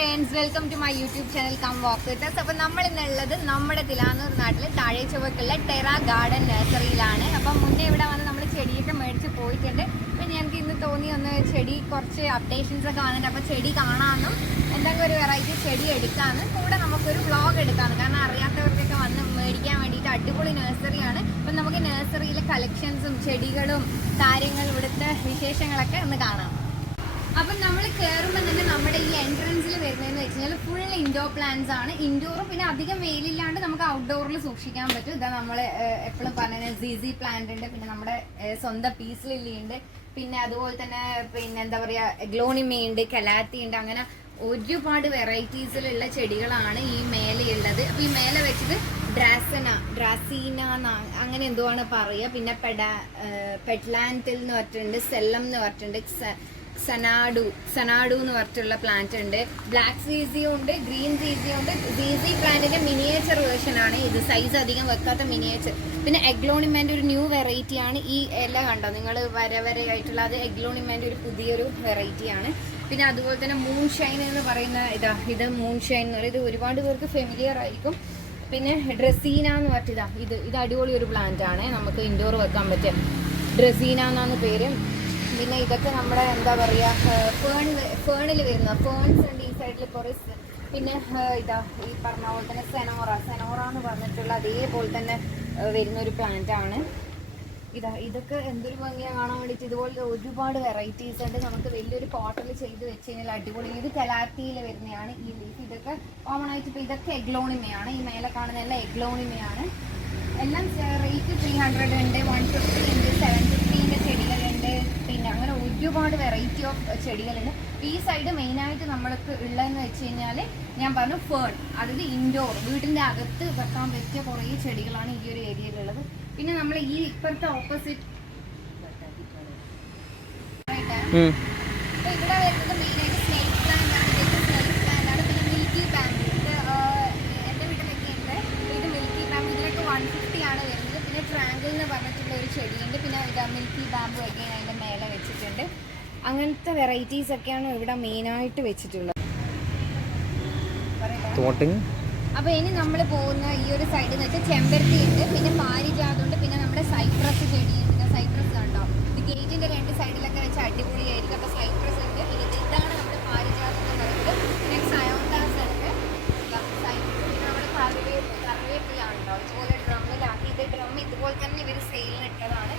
Friends, welcome to my YouTube channel come walk with us. അപ്പോൾ നമ്മൾ ഇന്നുള്ളത് നമ്മുടെ തിലാന്നൂർ നാട്ടിൽ താഴെ ചുവക്കുള്ള ടെറ ഗാർഡൻ നഴ്സറിയിലാണ്. അപ്പം മുന്നേ ഇവിടെ വന്ന് നമ്മൾ ചെടിയൊക്കെ മേടിച്ച് പോയിട്ടുണ്ട്. പിന്നെ എനിക്ക് ഇന്ന് തോന്നി ഒന്ന് ചെടി കുറച്ച് അപ്ഡേഷൻസ് ഒക്കെ വന്നിട്ട് അപ്പോൾ ചെടി കാണാമെന്നും എന്തെങ്കിലും ഒരു വെറൈറ്റി ചെടി എടുക്കാമെന്നും കൂടെ നമുക്കൊരു വ്ളോഗ് എടുക്കാമെന്ന്. കാരണം അറിയാത്തവർക്കൊക്കെ വന്ന് മേടിക്കാൻ വേണ്ടിയിട്ട് അടിപൊളി നഴ്സറിയാണ്. അപ്പം നമുക്ക് നഴ്സറിയിലെ കളക്ഷൻസും ചെടികളും കാര്യങ്ങളും ഇവിടുത്തെ വിശേഷങ്ങളൊക്കെ ഒന്ന് കാണാം. അപ്പം നമ്മൾ കയറുമ്പോൾ തന്നെ നമ്മുടെ ഈ എൻട്രൻസിൽ വരുന്നതെന്ന് വെച്ച് കഴിഞ്ഞാൽ ഫുൾ ഇൻഡോർ പ്ലാന്റ്സ് ആണ്. ഇൻഡോറും പിന്നെ അധികം വെയിലില്ലാണ്ട് നമുക്ക് ഔട്ട്ഡോറിൽ സൂക്ഷിക്കാൻ പറ്റും. ഇതാ നമ്മൾ എപ്പോഴും പറഞ്ഞ സീസി പ്ലാന്റ് ഉണ്ട്, പിന്നെ നമ്മുടെ സ്വന്തം പീസ് ലില്ലി ഉണ്ട്, പിന്നെ അതുപോലെ തന്നെ പിന്നെ എന്താ പറയുക ഗ്ലോണിമ ഉണ്ട്, കലാത്തി ഉണ്ട്. അങ്ങനെ ഒരുപാട് വെറൈറ്റീസിലുള്ള ചെടികളാണ് ഈ മേലെയുള്ളത്. അപ്പോൾ ഈ മേലെ വെച്ചത് ഡ്രാസീന അങ്ങനെ എന്തുവാണ് പറയുക. പിന്നെ പെഡ്ലാൻറ്റിൽ എന്ന് പറഞ്ഞിട്ടുണ്ട്, സെല്ലം എന്ന് പറഞ്ഞിട്ടുണ്ട്, സനാഡു എന്ന് പറഞ്ഞിട്ടുള്ള പ്ലാന്റ് ഉണ്ട്, ബ്ലാക്ക് സീസിയും ഉണ്ട്, ഗ്രീൻ സീസിയും ഉണ്ട്. സീസി പ്ലാന്റിന്റെ മിനിയേച്ചർ വേർഷൻ ആണ് ഇത്, സൈസ് അധികം വെക്കാത്ത മിനിയേച്ചർ. പിന്നെ എഗ്ലോണിമാൻ്റെ ഒരു ന്യൂ വെറൈറ്റി ആണ് ഈ ഇല, കണ്ടോ നിങ്ങൾ വരയായിട്ടുള്ള അത് എഗ്ലോണിമാൻ്റെ ഒരു പുതിയൊരു വെറൈറ്റിയാണ്. പിന്നെ അതുപോലെ തന്നെ മൂൺഷൈൻ എന്ന് പറയുന്ന ഇത് മൂൺഷൈൻ എന്ന് പറയുന്നത് ഒരുപാട് പേർക്ക് ഫെമിലിയർ ആയിരിക്കും. പിന്നെ ഡ്രസീന എന്ന് പറഞ്ഞിട്ടാ ഇത് അടിപൊളി ഒരു പ്ലാന്റ് ആണ്, നമുക്ക് ഇൻഡോർ വെക്കാൻ പറ്റുക. ഡ്രസീന എന്നാണ് പേര്. പിന്നെ ഇതൊക്കെ നമ്മുടെ എന്താ പറയുക ഫേണിൽ വരുന്ന ഫേൺസ് ഉണ്ട് ഈ സൈഡിൽ കുറേ. പിന്നെ ഈ പറഞ്ഞ പോലെ തന്നെ സെനോറ എന്ന് പറഞ്ഞിട്ടുള്ള അതേപോലെ തന്നെ വരുന്ന ഒരു പ്ലാന്റ് ആണ്. ഇതൊക്കെ എന്തൊരു ഭംഗിയാണ് കാണാൻ വേണ്ടിയിട്ട്. ഇതുപോലെ ഒരുപാട് വെറൈറ്റീസ് ഉണ്ട്. നമുക്ക് വലിയൊരു പോട്ടിൽ ചെയ്ത് വെച്ച് കഴിഞ്ഞാൽ അടിപൊളി. ഇത് കലാത്തിയിൽ വരുന്നതാണ് ഈ ലീഫ്. ഇതൊക്കെ കോമൺ ആയിട്ട് ഇപ്പോൾ ഇതൊക്കെ എഗ്ലോണിമയാണ്. ഈ മേലെ കാണുന്ന എല്ലാം എഗ്ലോണിമയാണ്. എല്ലാം റേറ്റ് 300 ഉണ്ട്, 150 ഉണ്ട്, 750ൻ്റെ ചെടികളുണ്ട്. പിന്നെ അങ്ങനെ ഒരുപാട് വെറൈറ്റി ഓഫ് ചെടികളുണ്ട്. ഈ സൈഡ് മെയിനായിട്ട് നമ്മൾക്ക് ഉള്ളതെന്ന് വെച്ച് കഴിഞ്ഞാൽ ഞാൻ പറഞ്ഞു ഫേൺ, അതായത് ഇൻഡോർ വീട്ടിൻ്റെ അകത്ത് വെക്കാൻ പറ്റിയ കുറേ ചെടികളാണ് ഈ ഒരു ഏരിയയിലുള്ളത്. പിന്നെ നമ്മൾ ഈ ഇപ്പോഴത്തെ ഓപ്പോസിറ്റ് ഇപ്പോൾ ഇവിടെ വരുന്നത് മെയിനായിട്ട് സ്നേക്ക് പ്ലാന്റ് ആണ്. സ്നേക്ക് പ്ലാന്റ് ആണ്. പിന്നെ മിൽക്കി ബാമ്പു എൻ്റെ വീട്ടിലൊക്കെ ഉണ്ട്. ഇത് മിൽക്കി ബാമ്പു, ഇതിനൊക്കെ 150 ആണ് വരുന്നത്. പിന്നെ ട്രാങ്കിൾ എന്ന് പറഞ്ഞിട്ടുള്ള ഒരു ചെടിയുണ്ട്. പിന്നെ മിൽക്കി ബാമ്പു ഒക്കെ അതിൻ്റെ മേലെ വെച്ചിട്ടുണ്ട്. അങ്ങനത്തെ വെറൈറ്റീസ് ഒക്കെയാണ് ഇവിടെ മെയിനായിട്ട് വെച്ചിട്ടുള്ളത്. അപ്പോൾ ഇനി നമ്മൾ പോകുന്ന ഈ ഒരു സൈഡിൽ എന്ന് വെച്ചാൽ ചെമ്പരത്തി ഉണ്ട്, പിന്നെ പാരിജാതമുണ്ട്, പിന്നെ നമ്മുടെ സൈപ്രസ് ചെടിയുണ്ട്. പിന്നെ സൈപ്രസ് ഉണ്ടോ, ഇത് ഗേറ്റിൻ്റെ രണ്ട് സൈഡിലൊക്കെ വെച്ച് അടിപൊളിയായിരിക്കും. അപ്പോൾ സൈപ്രസ് ഉണ്ട്. പിന്നെ ഇതാണ് നമ്മുടെ പാരിജാതം എന്ന് പറയുന്നത്. പിന്നെ സയോണ്ടാസ് ഉണ്ട്, പിന്നെ നമ്മുടെ കറിവേപ്പിലാണല്ലോ ഇതുപോലെ ഡ്രമ്മിലാക്കി. ഇത് ഡ്രം ഇതുപോലെ തന്നെ ഇവർ സെയിലിന് ഇട്ടതാണ്.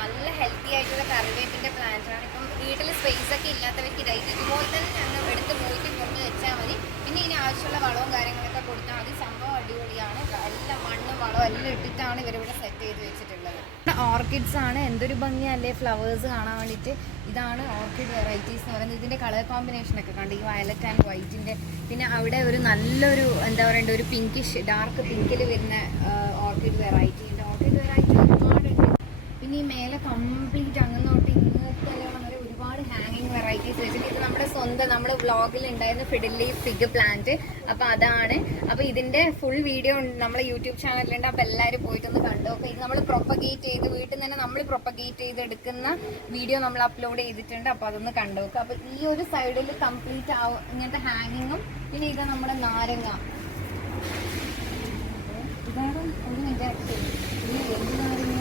നല്ല ഹെൽത്തി ആയിട്ടുള്ള കറിവേപ്പിൻ്റെ പ്ലാന്റ് ആണ്. ഇപ്പം വീട്ടിൽ സ്പേസ് ഒക്കെ ഇല്ലാത്തവർക്ക് ഇതുപോലെ തന്നെ ഞങ്ങൾ എടുത്ത് പോയിട്ട് കൊണ്ട് വെച്ചാൽ മതി. പിന്നെ ഇതിന് ആവശ്യമുള്ള വളവും കാര്യങ്ങളൊക്കെ കൊടുത്താൽ മതി. സംഭവം അടിപൊളിയാണ്. എല്ലാം മണ്ണും വളവും എല്ലാം ഇട്ടിട്ടാണ് ഇവരിവിടെ സെറ്റ് ചെയ്ത് വെച്ചിട്ടുള്ളത്. ഓർക്കിഡ്സ് ആണ്, എന്തൊരു ഭംഗിയല്ലേ ഫ്ലവേഴ്സ് കാണാൻ വേണ്ടിയിട്ട്. ഇതാണ് ഓർക്കിഡ് വെറൈറ്റീസ് എന്ന് പറയുന്നത്. ഇതിൻ്റെ കളർ കോമ്പിനേഷനൊക്കെ കണ്ട് ഈ വയലറ്റ് ആൻഡ് വൈറ്റിൻ്റെ. പിന്നെ അവിടെ ഒരു നല്ലൊരു എന്താ പറയണ്ട ഒരു പിങ്കിഷ് ഡാർക്ക് പിങ്കിൽ വരുന്ന ഓർക്കിഡ് വെറൈറ്റി ഉണ്ട്. ഓർക്കിഡ് വെറൈറ്റി ഒരുപാടുണ്ട്. പിന്നെ ഈ മേലെ കംപ്ലീറ്റ് അങ്ങോട്ട് ഇങ്ങോട്ട് വരെ ഒരുപാട് ഹാങ്ങിങ് വെറൈറ്റീസ് വെച്ചിട്ട്. ഇത് നമ്മുടെ സ്വന്തം നമ്മൾ വ്ളോഗിൽ ഉണ്ടായിരുന്ന ഫിഡിലി ഫിഗ് പ്ലാന്റ്. അപ്പോൾ അതാണ്. അപ്പോൾ ഇതിൻ്റെ ഫുൾ വീഡിയോ നമ്മളെ യൂട്യൂബ് ചാനലിലുണ്ട്. അപ്പോൾ എല്ലാവരും പോയിട്ടൊന്ന് കണ്ടോക്കെ. ഇത് നമ്മൾ പ്രൊപ്പഗേറ്റ് ചെയ്ത് വീട്ടിൽ നിന്ന് തന്നെ നമ്മൾ പ്രൊപ്പഗേറ്റ് ചെയ്ത് എടുക്കുന്ന വീഡിയോ നമ്മൾ അപ്ലോഡ് ചെയ്തിട്ടുണ്ട്. അപ്പോൾ അതൊന്ന് കണ്ടോക്കെ. അപ്പോൾ ഈ ഒരു സൈഡിൽ കംപ്ലീറ്റ് ഇങ്ങനത്തെ ഹാങ്ങിങ്ങും. പിന്നെ ഇത് നമ്മുടെ നാരങ്ങ, ഇതാണ് ഒരു മിനിറ്റ് എന്ത് നാരങ്ങ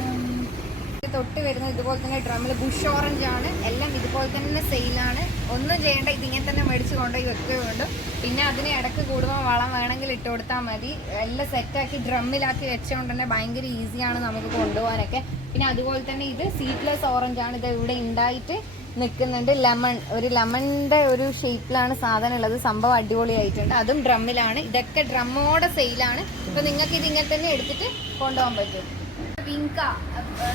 തൊട്ട് വരുന്നത്. ഇതുപോലെ തന്നെ ഡ്രമ്മിൽ ബുഷ് ഓറഞ്ച് ആണ്. എല്ലാം ഇതുപോലെ തന്നെ സെയിലാണ്. ഒന്നും ചെയ്യേണ്ട, ഇതിങ്ങനെ തന്നെ മേടിച്ച് കൊണ്ടുപോയി വെക്കുകയുള്ളൂ. പിന്നെ അതിന് ഇടയ്ക്ക് കൂടുമ്പോൾ വളം വേണമെങ്കിൽ ഇട്ട് കൊടുത്താൽ മതി. എല്ലാം സെറ്റാക്കി ഡ്രമ്മിലാക്കി വെച്ചുകൊണ്ട് തന്നെ ഭയങ്കര ഈസിയാണ് നമുക്ക് കൊണ്ടുപോകാനൊക്കെ. പിന്നെ അതുപോലെ തന്നെ ഇത് സീഡ്ലെസ് ഓറഞ്ച് ആണ്. ഇത് ഇവിടെ ഉണ്ടായിട്ട് നിൽക്കുന്നുണ്ട്. ഒരു ലെമണിൻ്റെ ഒരു ഷേപ്പിലാണ് സാധനം ഉള്ളത്. സംഭവം അടിപൊളിയായിട്ടുണ്ട്. അതും ഡ്രമ്മിലാണ്. ഇതൊക്കെ ഡ്രമ്മോടെ സെയിലാണ്. അപ്പോൾ നിങ്ങൾക്ക് ഇതിങ്ങനെ തന്നെ എടുത്തിട്ട് കൊണ്ടുപോകാൻ പറ്റും. വിങ്ക,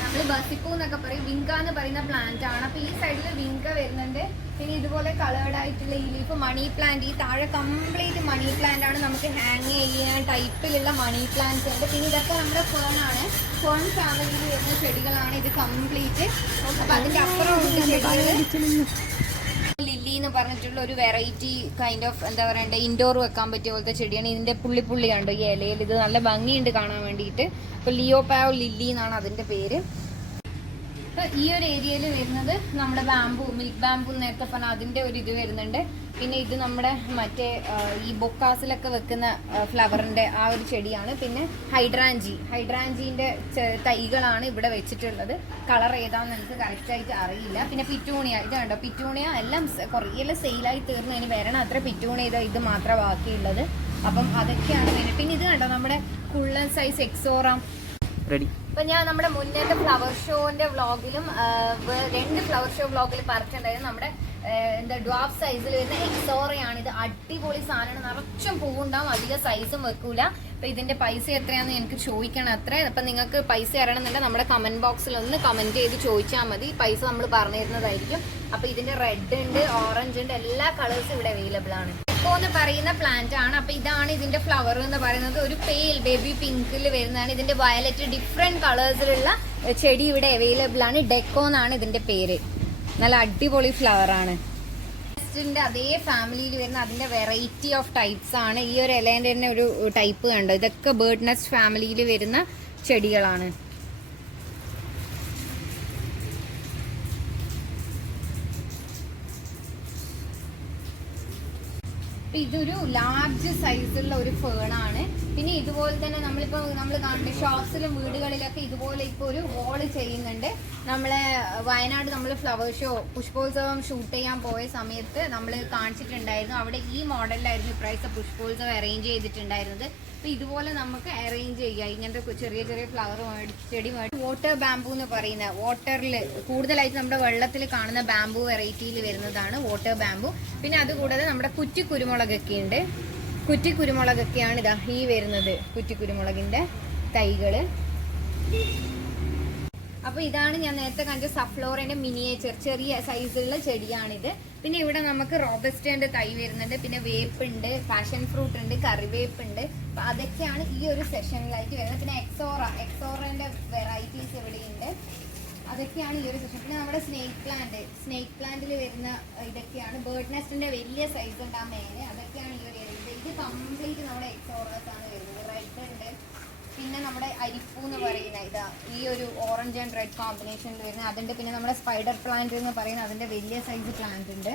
നമ്മൾ ബസിപ്പൂ എന്നൊക്കെ പറയും. വിങ്ക എന്ന് പറയുന്ന പ്ലാന്റ് ആണ്. അപ്പോൾ ഈ സൈഡിൽ വിങ്ക വരുന്നുണ്ട്. പിന്നെ ഇതുപോലെ കളേർഡ് ആയിട്ടുള്ള ഈ ലീഫ് മണി പ്ലാന്റ്. ഈ താഴെ കംപ്ലീറ്റ് മണി പ്ലാന്റ് ആണ്. നമുക്ക് ഹാങ് ചെയ്യാൻ ടൈപ്പിലുള്ള മണി പ്ലാന്റ്സ് ഉണ്ട്. പിന്നെ ഇതൊക്കെ നമ്മുടെ ഫേൺ ആണ്. ഫേൺ ഫാമിലിയിൽ വരുന്ന ചെടികളാണ് ഇത് കംപ്ലീറ്റ്. അപ്പോൾ അതിൻ്റെ അപ്പുറം ഉണ്ട് ചെടികൾ. ലില്ലി എന്ന് പറഞ്ഞിട്ടുള്ള ഒരു വെറൈറ്റി കൈൻഡ് ഓഫ് എന്താ പറയണ്ടേ ഇൻഡോർ വെക്കാൻ പറ്റിയ പോലത്തെ ചെടിയാണ്. ഇതിൻ്റെ പുള്ളി കണ്ടോ ഈ ഇലയിൽ. ഇത് നല്ല ഭംഗിയുണ്ട് കാണാൻ വേണ്ടിയിട്ട്. ഇപ്പോൾ ലിയോപാവ് ലില്ലി എന്നാണ് അതിൻ്റെ പേര്. ഈ ഒരു ഏരിയയിൽ വരുന്നത് നമ്മുടെ മിൽക്ക് ബാമ്പു നേരത്തെ പറഞ്ഞാൽ അതിന്റെ ഒരു ഇത് വരുന്നുണ്ട്. പിന്നെ ഇത് നമ്മുടെ മറ്റേ ഈ ബൊക്കാസിലൊക്കെ വെക്കുന്ന ഫ്ലവറിന്റെ ആ ഒരു ചെടിയാണ്. പിന്നെ ഹൈഡ്രാഞ്ചിന്റെ തൈകളാണ് ഇവിടെ വെച്ചിട്ടുള്ളത്. കളർ ഏതാണെന്ന് എനിക്ക് കറക്റ്റ് ആയിട്ട് അറിയില്ല. പിന്നെ പിറ്റൂണിയ, ഇത് കണ്ടോ, പിറ്റൂണിയ എല്ലാം കുറേയെല്ലാം സെയിലായി തീർന്നു. ഇനി വരണം അത്ര പിറ്റൂണിയ ഇത് മാത്രമേ ബാക്കിയുള്ളത്. അപ്പം അതൊക്കെയാണ് മെയിൻ. പിന്നെ ഇത് കണ്ടോ നമ്മുടെ കുള്ളൻ സൈസ് എക്സോറ റെഡി. അപ്പൊ ഞാൻ നമ്മുടെ മുന്നേത്തെ ഫ്ലവർ ഷോന്റെ വ്ളോഗിലും 2 ഫ്ലവർ ഷോ വ്ളോഗിൽ പറഞ്ഞിട്ടുണ്ടായിരുന്നു. നമ്മുടെ എന്താ ഡ്വാഫ് സൈസിൽ വരുന്ന എക്സോറയാണ്. ഇത് അടിപൊളി സാധനമാണ്, നിറച്ചും പൂവുണ്ടാവും, അധികം സൈസും വെക്കൂല. അപ്പൊ ഇതിന്റെ പൈസ എത്രയാണെന്ന് എനിക്ക് ചോദിക്കണം അത്ര. അപ്പൊ നിങ്ങൾക്ക് പൈസ അറിയണമെന്നുണ്ടെങ്കിൽ നമ്മുടെ കമന്റ് ബോക്സിൽ ഒന്ന് കമന്റ് ചെയ്ത് ചോദിച്ചാൽ മതി, പൈസ നമ്മൾ പറഞ്ഞു തരുന്നതായിരിക്കും. അപ്പൊ ഇതിന്റെ റെഡ് ഉണ്ട്, ഓറഞ്ച് ഉണ്ട്, എല്ലാ കളേഴ്സും ഇവിടെ അവൈലബിൾ ആണ്. എന്ന് പറയുന്ന പ്ലാന്റ് ആണ്. അപ്പൊ ഇതാണ് ഇതിന്റെ ഫ്ലവർ എന്ന് പറയുന്നത്. ഒരു പെയിൽ ബേബി പിങ്കിൽ വരുന്നതാണ്. ഇതിന്റെ വയലറ്റ് ഡിഫറെന്റ് കളേഴ്സിലുള്ള ചെടി ഇവിടെ അവൈലബിൾ ആണ്. ഡെക്കോ എന്നാണ് ഇതിന്റെ പേര്. നല്ല അടിപൊളി ഫ്ലവർ ആണ്. അതേ ഫാമിലിയിൽ വരുന്ന അതിന്റെ വെറൈറ്റി ഓഫ് ടൈപ്സ് ആണ്. ഈ ഒരു ഇലേന്റെ തന്നെ ഒരു ടൈപ്പ് കണ്ടോ, ഇതൊക്കെ ബേർഡ് നെസ്റ്റ് ഫാമിലിയിൽ വരുന്ന ചെടികളാണ്. ഇതൊരു ലാർജ് സൈസുള്ള ഒരു ഫേണാണ്. പിന്നെ ഇതുപോലെ തന്നെ നമ്മൾ കാണുന്ന ഷോപ്സിലും വീടുകളിലൊക്കെ ഇതുപോലെ ഇപ്പോൾ ഒരു വോള് ചെയ്യുന്നുണ്ട്. നമ്മളെ വയനാട് നമ്മൾ ഫ്ലവർ ഷോ പുഷ്പോത്സവം ഷൂട്ട് ചെയ്യാൻ പോയ സമയത്ത് നമ്മൾ കാണിച്ചിട്ടുണ്ടായിരുന്നു. അവിടെ ഈ മോഡലിലായിരുന്നു ഇപ്രാവശ്യം പുഷ്പോത്സവം അറേഞ്ച് ചെയ്തിട്ടുണ്ടായിരുന്നത്. അപ്പൊ ഇതുപോലെ നമുക്ക് അറേഞ്ച് ചെയ്യാം. ഇങ്ങനത്തെ ചെറിയ ചെറിയ ഫ്ലവർ ചെടി വാട്ടർ ബാമ്പു എന്ന് പറയുന്ന, വാട്ടറിൽ കൂടുതലായിട്ട് നമ്മുടെ വെള്ളത്തിൽ കാണുന്ന ബാമ്പു വെറൈറ്റിയിൽ വരുന്നതാണ് വാട്ടർ ബാമ്പു. പിന്നെ അതുകൂടാതെ നമ്മുടെ കുറ്റിക്കുരുമുളകൊക്കെ ഉണ്ട്. കുറ്റിക്കുരുമുളകൊക്കെയാണ് ഇതാ ഈ വരുന്നത്, കുറ്റിക്കുരുമുളകിന്റെ തൈകള്. അപ്പൊ ഇതാണ് ഞാൻ നേരത്തെ കാണിച്ച സഫ്ലോറിന്റെ മിനിയേച്ചർ ചെറിയ സൈസിലുള്ള ചെടിയാണിത്. പിന്നെ ഇവിടെ നമുക്ക് റോബസ്റ്റേന്റെ തൈ വരുന്നുണ്ട്. പിന്നെ വേപ്പ് ഉണ്ട്, പാഷൻ ഫ്രൂട്ട് ഉണ്ട്, കറിവേപ്പ് ഉണ്ട്. അപ്പൊ അതൊക്കെയാണ് ഈ ഒരു സെഷനിലായിട്ട് വരുന്നത്. പിന്നെ എക്സോറന്റെ വെറൈറ്റീസ് ഇവിടെയുണ്ട്. അതൊക്കെയാണ് ഈ ഒരു സെഷൻ. പിന്നെ നമ്മുടെ സ്നേക്ക് പ്ലാന്റിൽ വരുന്ന ഇതൊക്കെയാണ്. ബേർഡ് നെസ്റ്റിന്റെ വലിയ സൈസ് ഉണ്ട് ആ മേലെ, അതൊക്കെയാണ് ഈ ഒരു ഇത് കംപ്ലീറ്റ് നമ്മുടെ എക്സോറസ് ആണ് വരുന്നത്. റെഡ് ഉണ്ട്, പിന്നെ നമ്മുടെ അരിപ്പൂ എന്ന് പറയുന്ന ഇതാ ഈ ഒരു ഓറഞ്ച് ആൻഡ് റെഡ് കോമ്പിനേഷനിൽ വരുന്ന അതുണ്ട്. പിന്നെ നമ്മുടെ സ്പൈഡർ പ്ലാന്റ് എന്ന് പറയുന്ന അതിന്റെ വലിയ സൈസ് പ്ലാന്റ് ഉണ്ട്.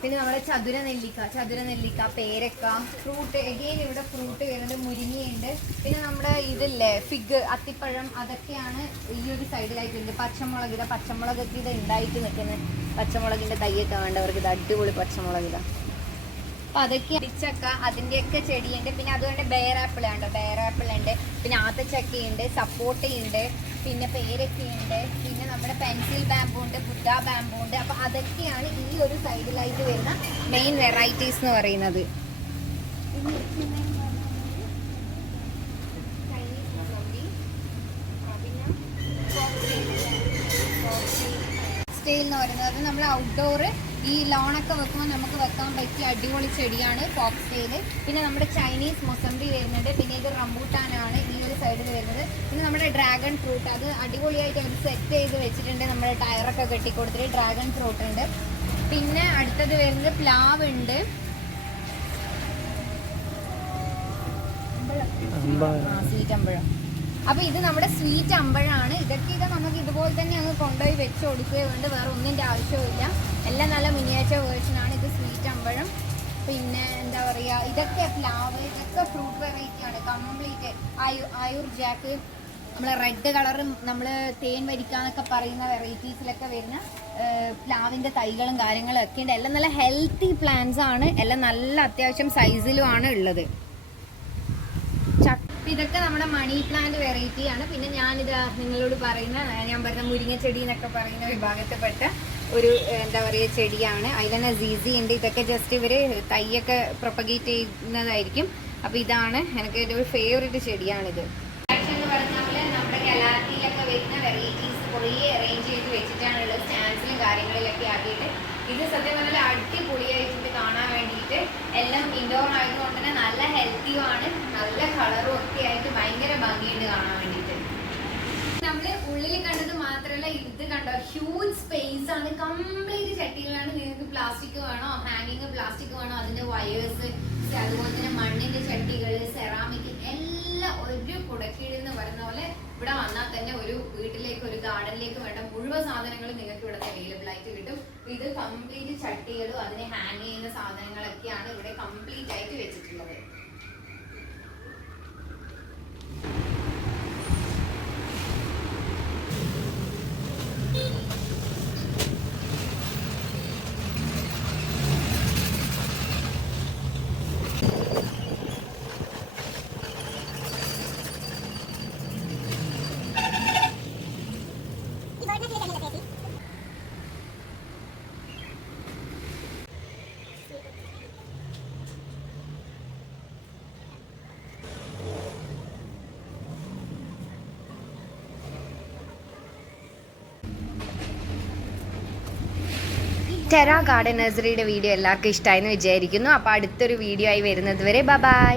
പിന്നെ നമ്മുടെ ചതുരനെല്ലിക്ക, പേരക്ക, ഫ്രൂട്ട് എഗെയിൻ ഇവിടെ ഫ്രൂട്ട് വരുന്നുണ്ട്, മുരിങ്ങയുണ്ട്. പിന്നെ നമ്മുടെ ഇതില്ലേ ഫിഗ്, അത്തിപ്പഴം, അതൊക്കെയാണ് ഈ ഒരു സൈഡിലായിട്ടുണ്ട്. പച്ചമുളകൊക്കെ ഇത് ഉണ്ടായിട്ട് നിൽക്കുന്നത്. പച്ചമുളകിന്റെ തൈയൊക്കെ വേണ്ടവർക്ക് ഇത് അടിപൊളി പച്ചമുളക്. അപ്പൊ അതൊക്കെ അടിച്ചക്ക അതിന്റെയൊക്കെ ചെടിയുണ്ട്. പിന്നെ അതുകൊണ്ട് ബെയർ ആപ്പിൾ ഉണ്ട്. പിന്നെ ആത്തച്ചക്കയുണ്ട്, സപ്പോട്ടയുണ്ട്, പിന്നെ പേരക്കയുണ്ട്. പിന്നെ നമ്മുടെ പെൻസിൽ ബാമ്പു ഉണ്ട്, ബുദ്ധ ബാമ്പു ഉണ്ട്. അപ്പൊ അതൊക്കെയാണ് ഈ ഒരു സൈഡിലായിട്ട് വരുന്ന മെയിൻ വെറൈറ്റീസ് എന്ന് പറയുന്നത്. എന്ന് പറയുന്നത് നമ്മൾ ഔട്ട്ഡോർ ഈ ലോണൊക്കെ വെക്കുമ്പോൾ നമുക്ക് വെക്കാൻ പറ്റിയ അടിപൊളി ചെടിയാണ് ഫോക്സ്. പിന്നെ നമ്മുടെ ചൈനീസ് മൊസംബി വരുന്നുണ്ട്. പിന്നെ ഇത് റംബൂട്ടാനാണ് ഈ ഒരു സൈഡിൽ വരുന്നത്. പിന്നെ നമ്മുടെ ഡ്രാഗൺ ഫ്രൂട്ട്, അത് അടിപൊളിയായിട്ട് അവർ സെറ്റ് ചെയ്ത് വെച്ചിട്ടുണ്ട്. നമ്മുടെ ടയറൊക്കെ കെട്ടിക്കൊടുത്തിട്ട് ഡ്രാഗൺ ഫ്രൂട്ട് ഉണ്ട്. പിന്നെ അടുത്തത് വരുന്നത് പ്ലാവ് ഉണ്ട്, സ്വീറ്റ് അമ്പഴം. അപ്പൊ ഇത് നമ്മുടെ സ്വീറ്റ് അമ്പഴാണ്. ഇതൊക്കെ നമുക്ക് ഇതുപോലെ തന്നെ അങ്ങ് കൊണ്ടുപോയി വെച്ച് കൊടുക്കുകയേ വേണ്ട, വേറെ ഒന്നിന്റെ ആവശ്യമില്ല. എല്ലാം നല്ല മിനിയേച്ചർ വേർഷൻ ആണ്. ഇത് സ്വീറ്റ് അമ്പഴം. പിന്നെ എന്താ പറയാ, ഇതൊക്കെ പ്ലാവ്, ഇതൊക്കെ ഫ്രൂട്ട് വെറൈറ്റി ആണ് കംപ്ലീറ്റ്. ആയൂർ ജാക്ക്, നമ്മളെ റെഡ് കളറും നമ്മൾ തേൻ വരിക്കാന്നൊക്കെ പറയുന്ന വെറൈറ്റീസിലൊക്കെ വരുന്ന പ്ലാവിന്റെ തൈകളും കാര്യങ്ങളും ഒക്കെ ഉണ്ട്. എല്ലാം നല്ല ഹെൽത്തി പ്ലാന്റ്സ് ആണ്. എല്ലാം നല്ല അത്യാവശ്യം സൈസിലുമാണ് ഉള്ളത്. ഇതൊക്കെ നമ്മുടെ മണി പ്ലാന്റ് വെറൈറ്റി ആണ്. പിന്നെ ഞാനിത് നിങ്ങളോട് ഞാൻ പറഞ്ഞ മുരിങ്ങച്ചെടി എന്നൊക്കെ പറയുന്ന വിഭാഗത്തിൽപ്പെട്ട ഒരു എന്താ പറയുക ചെടിയാണ്. അതിൽ തന്നെ സീസി ഉണ്ട്. ഇതൊക്കെ ജസ്റ്റ് ഇവര് തൈയൊക്കെ പ്രൊപ്പഗേറ്റ് ചെയ്യുന്നതായിരിക്കും. അപ്പൊ ഇതാണ് എനിക്ക് ഒരു ഫേവറേറ്റ് ചെടിയാണിത്. എന്ന് പറഞ്ഞാൽ നമ്മുടെ ഗലാത്തിയിലൊക്കെ വരുന്ന വെറൈറ്റീസ് കുറേ അറേഞ്ച് ചെയ്ത് വെച്ചിട്ടാണുള്ളത്, സ്റ്റാൻഡ്സിലും കാര്യങ്ങളിലൊക്കെ ആക്കിയിട്ട്. ഇത് സത്യം പറഞ്ഞാൽ അടിപൊളിയായിട്ട് കാണാൻ വേണ്ടിയിട്ട്. എല്ലാം ഇൻഡോർ ആയതുകൊണ്ട് തന്നെ നല്ല ഹെൽത്തിയുമാണ്, നല്ല കളറും ഒക്കെ ആയിട്ട് ഭയങ്കര ഭംഗിയുണ്ട് കാണാൻ വേണ്ടിയിട്ട്. നമ്മള് ഉള്ളിൽ കണ്ടത് മാത്രമല്ല, ഇത് കണ്ടോ ഹ്യൂജ് സ്പേസ് ആണ്. കംപ്ലീറ്റ് ചട്ടികളാണ്. നിങ്ങൾക്ക് പ്ലാസ്റ്റിക് വേണോ, ഹാങ്ങിങ് പ്ലാസ്റ്റിക് വേണോ, അതിന്റെ വയേഴ്സ്, അതുപോലെ തന്നെ മണ്ണിന്റെ ചട്ടികള്, സെറാമിക്, എല്ലാം ഒരു കുടക്കീഴിൽ എന്ന് പറയുന്ന പോലെ ഇവിടെ വന്നാൽ തന്നെ ഒരു വീട്ടിലേക്ക് ഒരു ഗാർഡനിലേക്ക് വേണ്ട മുഴുവൻ സാധനങ്ങളും നിങ്ങൾക്ക് ഇവിടെ അവൈലബിൾ ആയിട്ട് കിട്ടും. ഇത് കംപ്ലീറ്റ് ചട്ടികളും അതിനെ ഹാങ് ചെയ്യുന്ന സാധനങ്ങളൊക്കെയാണ് ഇവിടെ കംപ്ലീറ്റ് ആയിട്ട് വെച്ചിട്ടുള്ളത്. ടെറ ഗാർഡൻ നഴ്സറിയുടെ വീഡിയോ എല്ലാവർക്കും ഇഷ്ടമായെന്ന് വിചാരിക്കുന്നു. അപ്പോൾ അടുത്തൊരു വീഡിയോ ആയി വരുന്നത് വരെ ബൈ.